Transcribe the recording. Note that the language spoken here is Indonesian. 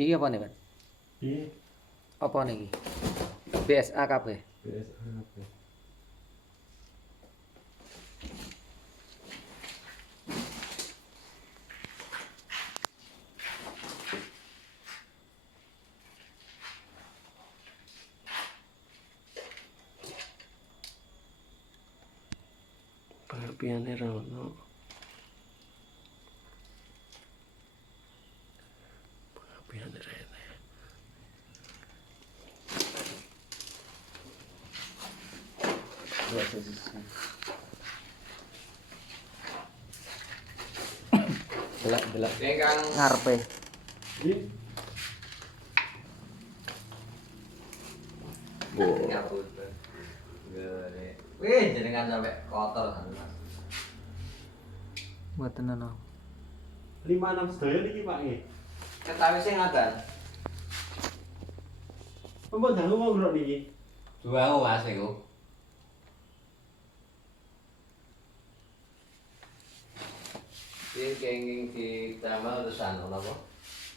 Iki apa nih, Pak? Iya. Apa nih? BSA kabeh. BSA kabeh. Pengapiane ra ono. Pengapiane ra enak. Delak-delak Kang ngarepe. Iki ngabut. Gede. Wih, jenengan sampai kotor kan, Mas. Mboten ana. 5-6 sedaya niki Pak e. Ketawi sing ngadan. Apa dangu mau ngrok niki? Dua Mas iku. Iki kenging ditambah urusan napa?